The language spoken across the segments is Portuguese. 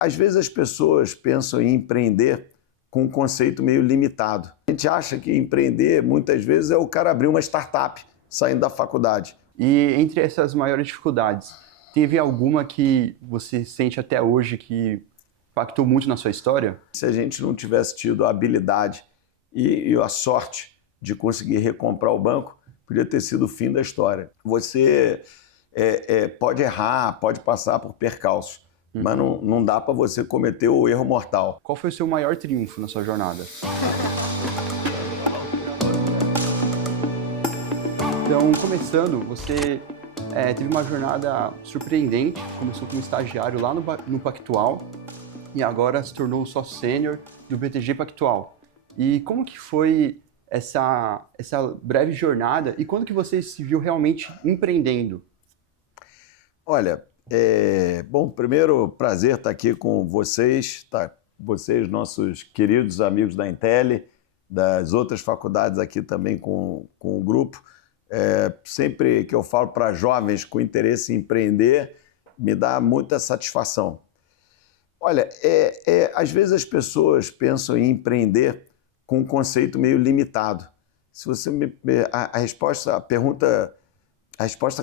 Às vezes as pessoas pensam em empreender com um conceito meio limitado. A gente acha que empreender, muitas vezes, é o cara abrir uma startup saindo da faculdade. E entre essas maiores dificuldades, teve alguma que você sente até hoje que impactou muito na sua história? Se a gente não tivesse tido a habilidade e a sorte de conseguir recomprar o banco, podia ter sido o fim da história. Você pode errar, pode passar por percalços, mas não dá para você cometer o erro mortal. Qual foi o seu maior triunfo na sua jornada? Então, começando, você teve uma jornada surpreendente, começou como estagiário lá no Pactual e agora se tornou sócio sênior do BTG Pactual. E como que foi essa breve jornada e quando que você se viu realmente empreendendo? Olha, bom, primeiro, prazer estar aqui com vocês, tá? Vocês, nossos queridos amigos da Intelli, das outras faculdades aqui também com o grupo. Sempre que eu falo para jovens com interesse em empreender, me dá muita satisfação. Olha, às vezes as pessoas pensam em empreender com um conceito meio limitado. Se você a resposta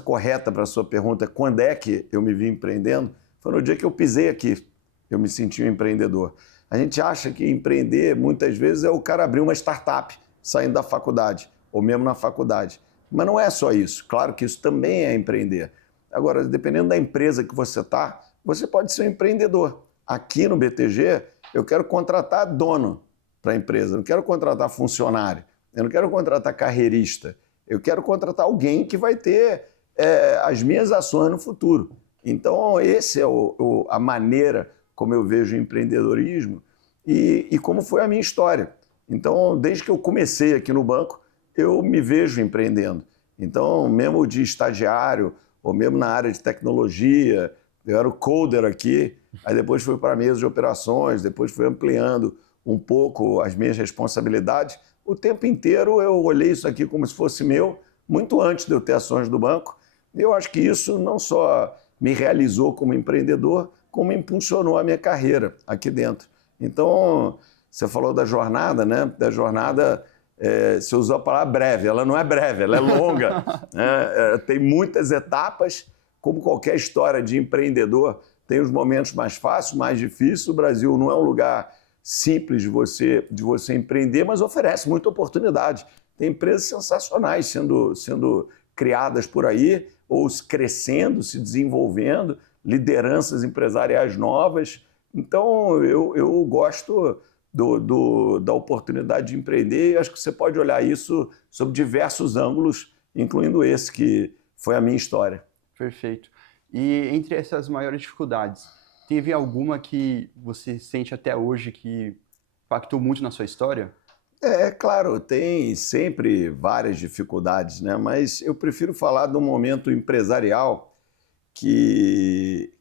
correta para a sua pergunta, quando é que eu me vi empreendendo, foi no dia que eu pisei aqui, eu me senti um empreendedor. A gente acha que empreender, muitas vezes, é o cara abrir uma startup saindo da faculdade, ou mesmo na faculdade. Mas não é só isso. Claro que isso também é empreender. Agora, dependendo da empresa que você está, você pode ser um empreendedor. Aqui no BTG, eu quero contratar dono para a empresa, eu não quero contratar funcionário, eu não quero contratar carreirista, eu quero contratar alguém que vai ter as minhas ações no futuro. Então, essa é a maneira como eu vejo o empreendedorismo e como foi a minha história. Então, desde que eu comecei aqui no banco, eu me vejo empreendendo. Então, mesmo de estagiário, ou mesmo na área de tecnologia, eu era o coder aqui, aí depois fui para a mesa de operações, depois fui ampliando um pouco as minhas responsabilidades. O tempo inteiro eu olhei isso aqui como se fosse meu, muito antes de eu ter ações do banco. E eu acho que isso não só me realizou como empreendedor, como impulsionou a minha carreira aqui dentro. Então, você falou da jornada, né? Da jornada, você usou a palavra breve. Ela não é breve, ela é longa. Né? Tem muitas etapas, como qualquer história de empreendedor, tem os momentos mais fáceis, mais difíceis. O Brasil não é um lugar simples de você empreender, mas oferece muita oportunidade. Tem empresas sensacionais sendo criadas por aí, ou crescendo, se desenvolvendo, lideranças empresariais novas. Então, eu gosto da oportunidade de empreender e acho que você pode olhar isso sob diversos ângulos, incluindo esse que foi a minha história. Perfeito. E entre essas maiores dificuldades, teve alguma que você sente até hoje que impactou muito na sua história? Claro, tem sempre várias dificuldades, né? Mas eu prefiro falar de um momento empresarial que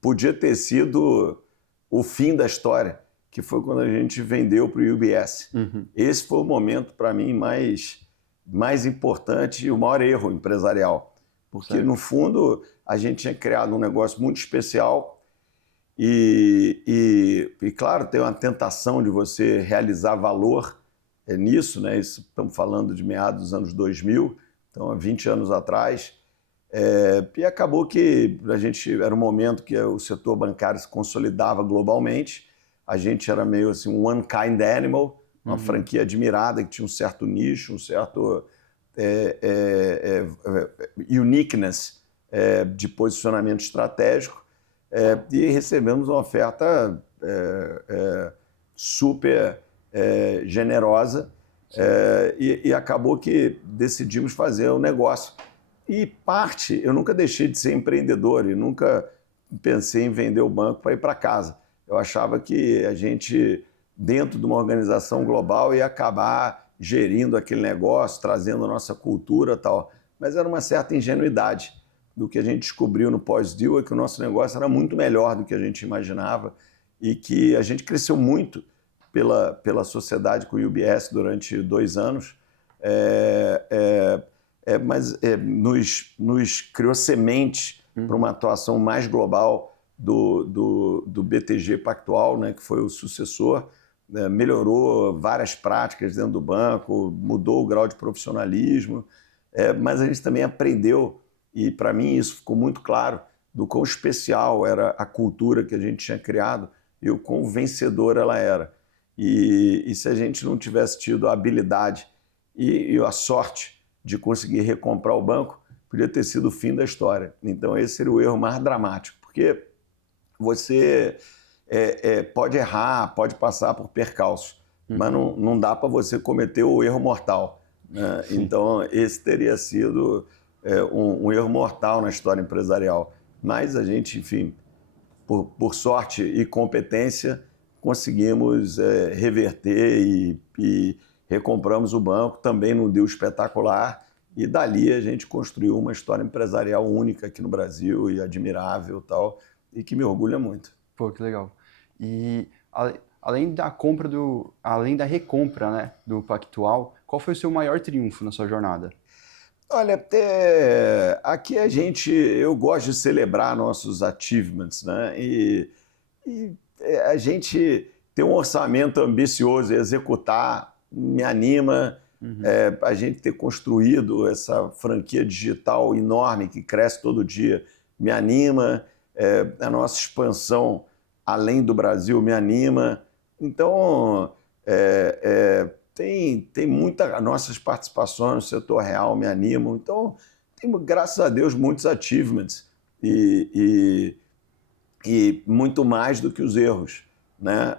podia ter sido o fim da história, que foi quando a gente vendeu para o UBS. Esse foi o momento, para mim, mais importante e o maior erro empresarial. Porque, Certo. no fundo, a gente tinha criado um negócio muito especial e claro, tem uma tentação de você realizar valor nisso, né? Isso, estamos falando de meados dos anos 2000, então há 20 anos atrás. E acabou que era um momento que o setor bancário se consolidava globalmente, a gente era meio assim um one kind animal, uma franquia admirada que tinha um certo nicho, um certo uniqueness de posicionamento estratégico, e recebemos uma oferta super generosa, e acabou que decidimos fazer o negócio. E eu nunca deixei de ser empreendedor e nunca pensei em vender o banco para ir para casa. Eu achava que a gente, dentro de uma organização global, ia acabar gerindo aquele negócio, trazendo a nossa cultura e tal. Mas era uma certa ingenuidade. Do que a gente descobriu no pós-deal é que o nosso negócio era muito melhor do que a gente imaginava e que a gente cresceu muito pela sociedade com o UBS durante 2 anos. Mas nos criou sementes para uma atuação mais global do BTG Pactual, né, que foi o sucessor, né, melhorou várias práticas dentro do banco, mudou o grau de profissionalismo, mas a gente também aprendeu, e para mim isso ficou muito claro, do quão especial era a cultura que a gente tinha criado e o quão vencedora ela era. E se a gente não tivesse tido a habilidade e a sorte de conseguir recomprar o banco, podia ter sido o fim da história. Então esse seria o erro mais dramático, porque você pode errar, pode passar por percalços, mas não dá para você cometer o erro mortal, né? Então esse teria sido um erro mortal na história empresarial. Mas a gente, enfim, por sorte e competência, conseguimos reverter e recompramos o banco. Também não deu espetacular, e dali a gente construiu uma história empresarial única aqui no Brasil e admirável tal, e que me orgulha muito. Pô, que legal. E além da recompra, né, do Pactual, qual foi o seu maior triunfo na sua jornada? Olha, aqui eu gosto de celebrar nossos achievements, né? E a gente ter um orçamento ambicioso e executar me anima. A gente ter construído essa franquia digital enorme que cresce todo dia me anima. A nossa expansão além do Brasil me anima. Então, tem muita... Nossas participações no setor real me animam. Então, tem, graças a Deus, muitos achievements e muito mais do que os erros, né?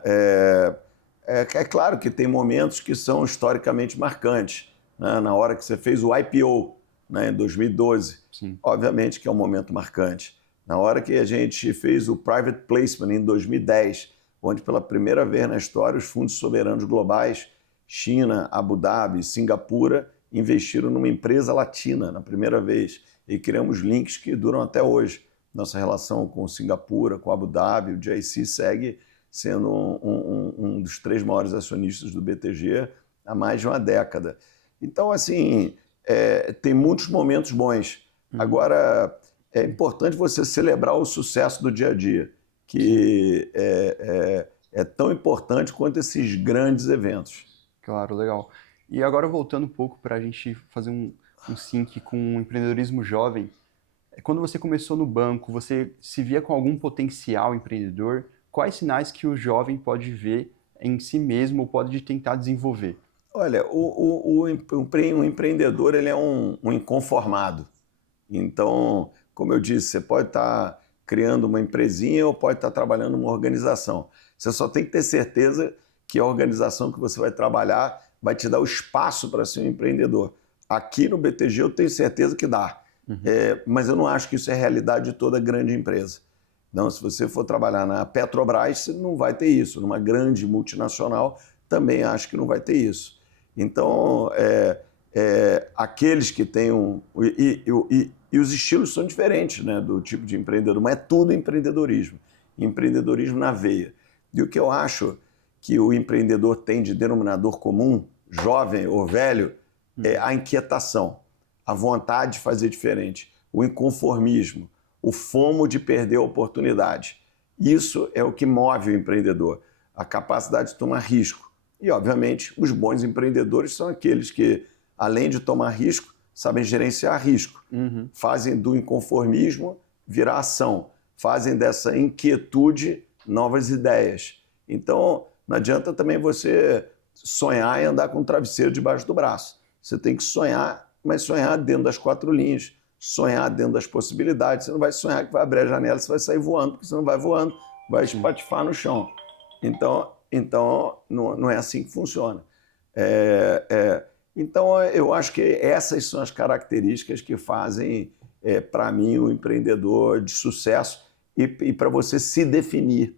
É claro que tem momentos que são historicamente marcantes, né? Na hora que você fez o IPO, né, em 2012, Sim. Obviamente que é um momento marcante. Na hora que a gente fez o Private Placement em 2010, onde pela primeira vez na história os fundos soberanos globais, China, Abu Dhabi, Singapura, investiram numa empresa latina na primeira vez e criamos links que duram até hoje. Nossa relação com Singapura, com Abu Dhabi, o GIC segue sendo um dos 3 maiores acionistas do BTG há mais de uma década. Então, assim, tem muitos momentos bons. Agora, é importante você celebrar o sucesso do dia a dia, que é tão importante quanto esses grandes eventos. Claro, legal. E agora voltando um pouco para a gente fazer um sync com o empreendedorismo jovem, quando você começou no banco, você se via com algum potencial empreendedor? Quais sinais que o jovem pode ver em si mesmo ou pode tentar desenvolver? Olha, o empreendedor ele é um inconformado. Então, como eu disse, você pode estar criando uma empresinha ou pode estar trabalhando numa organização. Você só tem que ter certeza que a organização que você vai trabalhar vai te dar o espaço para ser um empreendedor. Aqui no BTG eu tenho certeza que dá, mas eu não acho que isso é a realidade de toda grande empresa. Não, se você for trabalhar na Petrobras, você não vai ter isso. Numa grande multinacional, também acho que não vai ter isso. Então, aqueles que têm e os estilos são diferentes, né, do tipo de empreendedor, mas é tudo empreendedorismo. Empreendedorismo na veia. E o que eu acho que o empreendedor tem de denominador comum, jovem ou velho, é a inquietação, a vontade de fazer diferente, o inconformismo, o fomo de perder a oportunidade. Isso é o que move o empreendedor, a capacidade de tomar risco. E, obviamente, os bons empreendedores são aqueles que, além de tomar risco, sabem gerenciar risco, fazem do inconformismo virar ação, fazem dessa inquietude novas ideias. Então, não adianta também você sonhar e andar com um travesseiro debaixo do braço. Você tem que sonhar, mas sonhar dentro das 4 linhas, sonhar dentro das possibilidades. Você não vai sonhar que vai abrir a janela, você vai sair voando, porque você não vai voando, vai espatifar no chão. Então não é assim que funciona. Então, eu acho que essas são as características que fazem, para mim, o empreendedor de sucesso e para você se definir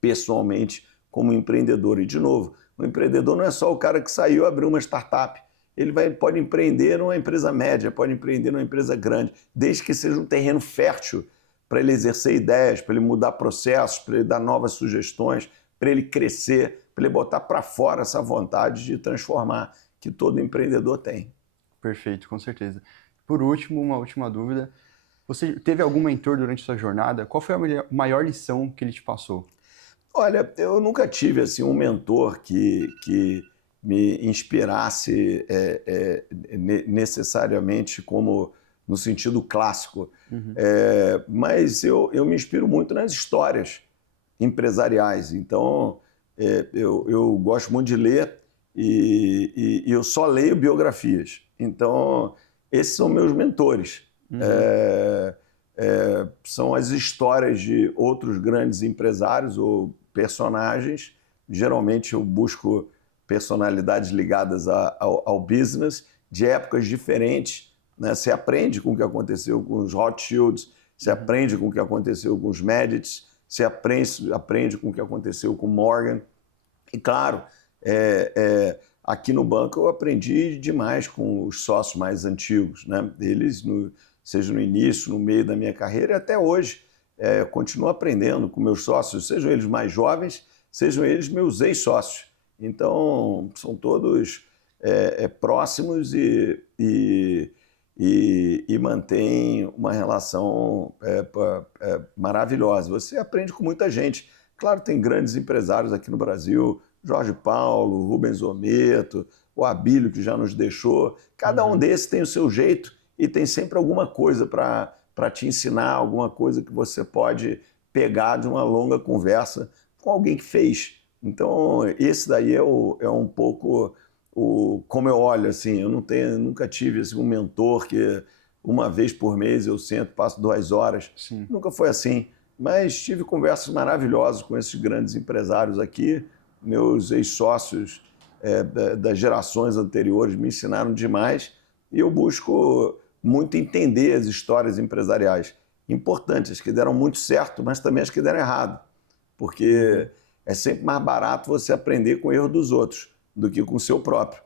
pessoalmente como empreendedor. E, de novo, o empreendedor não é só o cara que saiu e abriu uma startup. Ele pode empreender numa empresa média, pode empreender numa empresa grande, desde que seja um terreno fértil para ele exercer ideias, para ele mudar processos, para ele dar novas sugestões, para ele crescer, para ele botar para fora essa vontade de transformar que todo empreendedor tem. Perfeito, com certeza. Por último, uma última dúvida. Você teve algum mentor durante sua jornada? Qual foi a maior lição que ele te passou? Olha, eu nunca tive assim, um mentor que me inspirasse necessariamente como no sentido clássico. Uhum. Mas eu me inspiro muito nas histórias empresariais. Então, eu gosto muito de ler e eu só leio biografias. Então, esses são meus mentores. Uhum. São as histórias de outros grandes empresários ou personagens. Geralmente eu busco personalidades ligadas ao business, de épocas diferentes. Né? Você aprende com o que aconteceu com os Rothschilds, você aprende com o que aconteceu com os Medici, você aprende com o que aconteceu com Morgan. E claro, aqui no banco eu aprendi demais com os sócios mais antigos. Né? Eles, seja no início, no meio da minha carreira e até hoje, continuo aprendendo com meus sócios, sejam eles mais jovens, sejam eles meus ex-sócios. Então, são todos próximos e mantêm uma relação maravilhosa. Você aprende com muita gente. Claro, tem grandes empresários aqui no Brasil, Jorge Paulo, Rubens Ometo, o Abílio, que já nos deixou. Cada um desses tem o seu jeito e tem sempre alguma coisa para te ensinar, alguma coisa que você pode pegar de uma longa conversa com alguém que fez. Então, esse daí é um pouco como eu olho. Assim, eu nunca tive assim, um mentor que uma vez por mês eu sento, passo 2 horas. Sim. Nunca foi assim, mas tive conversas maravilhosas com esses grandes empresários aqui. Meus ex-sócios das gerações anteriores me ensinaram demais e eu busco muito entender as histórias empresariais importantes, as que deram muito certo, mas também as que deram errado, porque é sempre mais barato você aprender com o erro dos outros do que com o seu próprio.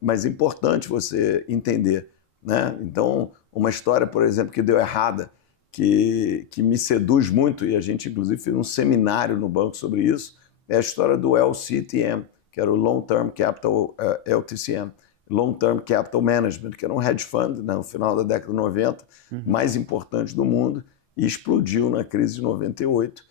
Mas é importante você entender. Né? Então, uma história, por exemplo, que deu errada, que me seduz muito, e a gente inclusive fez um seminário no banco sobre isso, é a história do LCTM, que era o Long Term Capital, LTCM, Long Term Capital Management, que era um hedge fund, né, no final da década de 90, mais importante do mundo, e explodiu na crise de 98.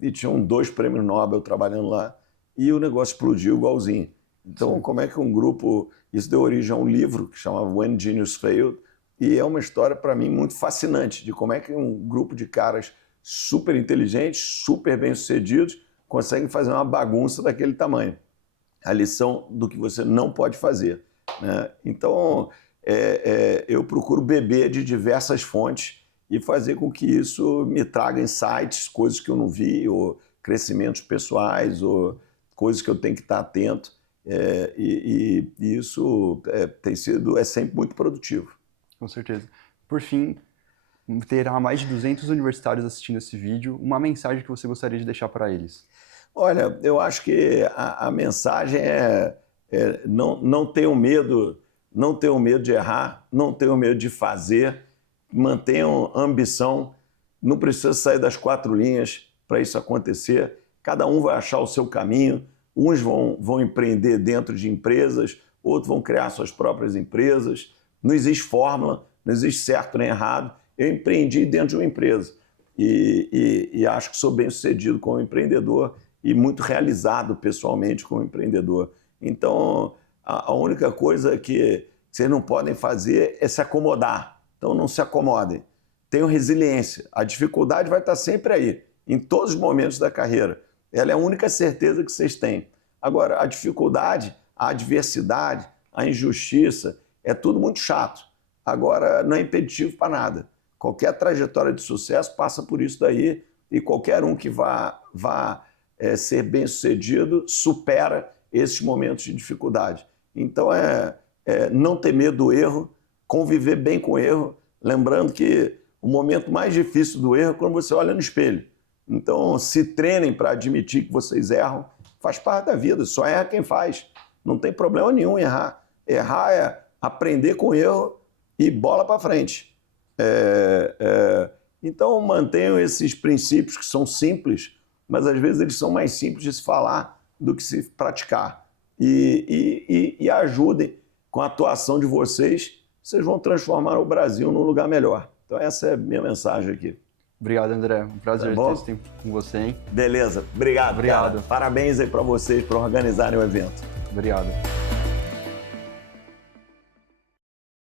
E tinham 2 prêmios Nobel trabalhando lá, e o negócio explodiu igualzinho. Então, como é que um grupo... Isso deu origem a um livro que chamava When Genius Failed, e é uma história, para mim, muito fascinante, de como é que um grupo de caras super inteligentes, super bem-sucedidos, conseguem fazer uma bagunça daquele tamanho. A lição do que você não pode fazer. Né? Então, eu procuro beber de diversas fontes e fazer com que isso me traga insights, coisas que eu não vi, ou crescimentos pessoais, ou coisas que eu tenho que estar atento. E isso é sempre muito produtivo. Com certeza. Por fim, terá mais de 200 universitários assistindo esse vídeo. Uma mensagem que você gostaria de deixar para eles? Olha, eu acho que a mensagem não tenham medo, não tenham medo de errar, não tenham medo de fazer, mantenham ambição, não precisa sair das 4 linhas para isso acontecer, cada um vai achar o seu caminho, uns vão empreender dentro de empresas, outros vão criar suas próprias empresas, não existe fórmula, não existe certo nem errado. Eu empreendi dentro de uma empresa e acho que sou bem sucedido como empreendedor e muito realizado pessoalmente como empreendedor. Então, a única coisa que vocês não podem fazer é se acomodar. Então, não se acomodem. Tenham resiliência. A dificuldade vai estar sempre aí, em todos os momentos da carreira. Ela é a única certeza que vocês têm. Agora, a dificuldade, a adversidade, a injustiça, é tudo muito chato. Agora, não é impeditivo para nada. Qualquer trajetória de sucesso passa por isso daí e qualquer um que vá ser bem-sucedido supera esses momentos de dificuldade. Então, não ter medo do erro, conviver bem com o erro, lembrando que o momento mais difícil do erro é quando você olha no espelho. Então, se treinem para admitir que vocês erram, faz parte da vida, só erra quem faz. Não tem problema nenhum em errar. Errar é aprender com o erro e bola para frente. Então, mantenham esses princípios que são simples, mas às vezes eles são mais simples de se falar do que se praticar. E ajudem com a atuação de vocês vocês vão transformar o Brasil num lugar melhor. Então essa é a minha mensagem aqui. Obrigado, André. Um prazer Tá ter esse tempo com você, hein? Beleza. Obrigado. Obrigado. Cara. Parabéns aí para vocês por organizarem o evento. Obrigado.